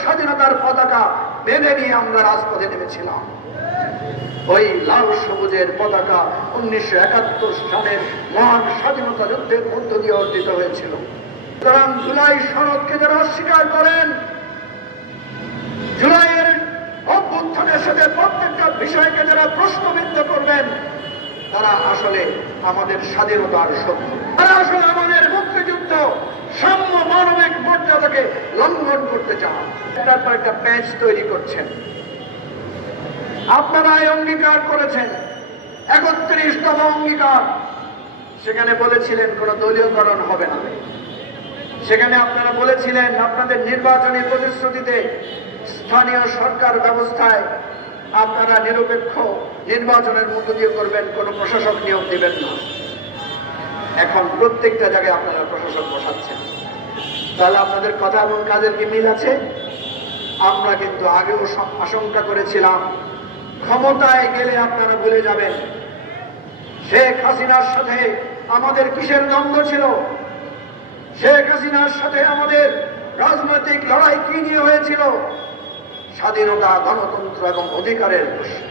স্বাধীনতার পতাকা বেঁধে নিয়ে আমরা রাজপথে নেমেছিলাম। ওই লাল সবুজের পতাকা 1971 সালের মহান স্বাধীনতা যুদ্ধের মধ্য দিয়ে অর্জিত হয়েছিল। সুতরাং জুলাই সনদকে যারা অস্বীকার করেন, জুলাইয়ের অভ্যুত্থানের সাথে প্রত্যেকটা বিষয়কে যারা প্রশ্নবিদ্ধ করবেন, তারা আসলে আমাদের স্বাধীনতার শত্রু। তারা আসলে আমাদের মুক্তিযুদ্ধ সাম্য মানবিক মর্যাদাকে লঙ্ঘন করতে চান। একটার পর একটা প্যাচ তৈরি করছেন। আপনারা এই অঙ্গীকার করেছেন, 31তম অঙ্গীকার, সেখানে বলেছিলেন কোনো দলীয়করণ হবে না। সেখানে আপনারা বলেছিলেন আপনাদের নির্বাচনী প্রতিশ্রুতিতে স্থানীয় সরকার ব্যবস্থায় আপনারা নিরপেক্ষ নির্বাচনের মধ্য দিয়ে করবেন, কোনো প্রশাসক নিয়োগ দিবেন না। এখন প্রত্যেকটা জায়গায় আপনারা প্রশাসক বসাচ্ছেন। তাহলে আপনাদের কথা এবং কাজের কি মিল আছে? আমরা কিন্তু আগেও আশঙ্কা করেছিলাম ক্ষমতায় গেলে আপনারা ভুলে যাবেন শেখ হাসিনার সাথে আমাদের কিসের দ্বন্দ্ব ছিল, শেখ হাসিনার সাথে আমাদের রাজনৈতিক লড়াই কি নিয়ে হয়েছিল, স্বাধীনতা, গণতন্ত্র এবং অধিকারের প্রশ্ন।